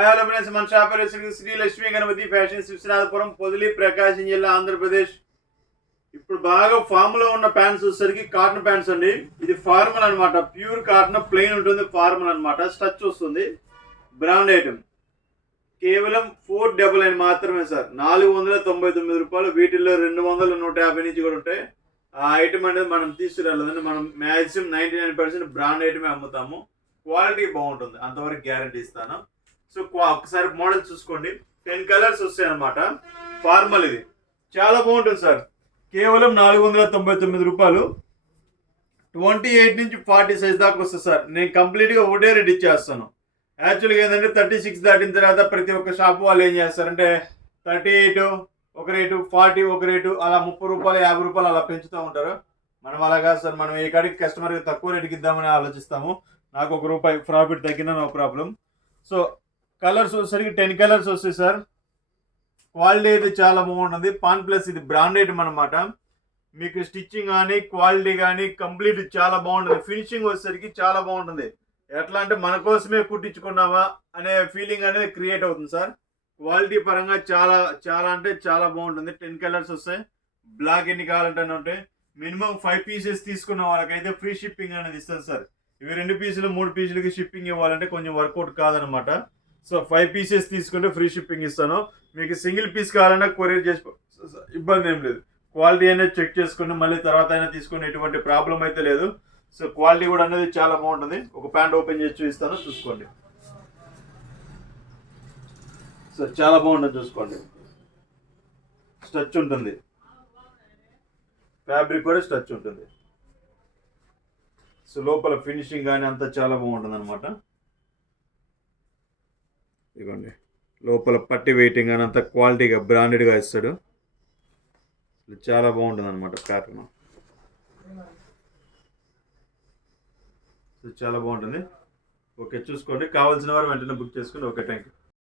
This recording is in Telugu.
హలో ఫ్రెండ్స్, మన షాప్ శ్రీ లక్ష్మీ గణపతి ఫ్యాషన్స్, విశ్వనాథపురం, పొదిలి, ప్రకాశం జిల్లా, ఆంధ్రప్రదేశ్. ఇప్పుడు బాగా ఫామ్ లో ఉన్న ప్యాంట్స్ వచ్చేసరికి కాటన్ ప్యాంట్స్ అండి. ఇది ఫార్మల్ అనమాట, ప్యూర్ కాటన్, ప్లెయిన్ ఉంటుంది, ఫార్మల్ అనమాట. స్టచ్ వస్తుంది, బ్రాండ్ ఐటమ్. కేవలం 499 మాత్రమే సార్, 499 రూపాయలు. వీటిల్లో 200, 150 నుంచి కూడా ఉంటాయి. ఆ ఐటమ్ అనేది మనం తీసుకురాలేదండి. మనం మ్యాక్సిమం 99% బ్రాండ్ ఐటమే అమ్ముతాము. క్వాలిటీ బాగుంటుంది, అంతవరకు గ్యారంటీ ఇస్తాను. సో ఒకసారి మోడల్ చూసుకోండి. 10 కలర్స్ వస్తాయి అనమాట. ఫార్మల్ ఇది చాలా బాగుంటుంది సార్. కేవలం 499 రూపాయలు. 28 నుంచి 40 సైజ్ దాకా వస్తుంది సార్. నేను కంప్లీట్గా ఒకటే రేట్ ఇచ్చేస్తాను. యాక్చువల్గా ఏంటంటే 36 దాటిన తర్వాత ప్రతి ఒక్క షాప్ వాళ్ళు ఏం చేస్తారంటే 38 ఒక రేటు, 40 ఒక రేటు, అలా 30 రూపాయలు, 50 రూపాయలు అలా పెంచుతూ ఉంటారు. మనం అలా కాదు సార్. మనం ఏ కాడికి కస్టమర్కి తక్కువ రేటుకి ఇద్దామని ఆలోచిస్తాము. నాకు ₹1 ప్రాఫిట్ తగ్గినా నో ప్రాబ్లం. సో కలర్స్ వచ్చేసరికి 10 కలర్స్ వస్తాయి సార్. క్వాలిటీ అయితే చాలా బాగుంటుంది. పాన్ ప్లస్ ఇది బ్రాండ్ ఐటమ్ అనమాట. మీకు స్టిచ్చింగ్ కానీ క్వాలిటీ కానీ కంప్లీట్ చాలా బాగుంటుంది. ఫినిషింగ్ వచ్చేసరికి చాలా బాగుంటుంది. ఎట్లా అంటే మన కోసమే కుట్టించుకున్నావా అనే ఫీలింగ్ అనేది క్రియేట్ అవుతుంది సార్. క్వాలిటీ పరంగా చాలా చాలా అంటే చాలా బాగుంటుంది. 10 కలర్స్ వస్తాయి. బ్లాక్ ఎన్ని కావాలంటే ఉంటాయి. మినిమం 5 పీసెస్ తీసుకున్న వాళ్ళకైతే ఫ్రీ షిప్పింగ్ అనేది ఇస్తాను సార్. ఇవి 2 పీసులు 3 పీసులకి షిప్పింగ్ ఇవ్వాలంటే కొంచెం వర్కౌట్ కాదనమాట. సో 5 పీసెస్ తీసుకుంటే ఫ్రీ షిప్పింగ్ ఇస్తాను. మీకు సింగిల్ పీస్ కావాలన్నా కొరియర్ చేసి ఇబ్బంది ఏం లేదు. క్వాలిటీ అనేది చెక్ చేసుకుని మళ్ళీ తర్వాత అయినా తీసుకుని ఎటువంటి ప్రాబ్లం అయితే లేదు. సో క్వాలిటీ కూడా అనేది చాలా బాగుంటుంది. ఒక ప్యాంట్ ఓపెన్ చేసి చూపిస్తాను, చూసుకోండి. సో చాలా బాగుంటుంది, చూసుకోండి. స్టచ్ ఉంటుంది, ఫ్యాబ్రిక్ కూడా స్టచ్ ఉంటుంది. సో లోపల ఫినిషింగ్ కానీ అంతా చాలా బాగుంటుంది అనమాట. ఇదిగోండి, లోపల పట్టి వెయిటింగ్ అని అంత క్వాలిటీగా బ్రాండెడ్గా ఇస్తాడు. చాలా బాగుంటుంది అనమాట ప్యాటర్న్. సో చాలా బాగుంటుంది. ఓకే, చూసుకోండి. కావాల్సిన వారు వెంటనే బుక్ చేసుకోండి. Okay, thank you.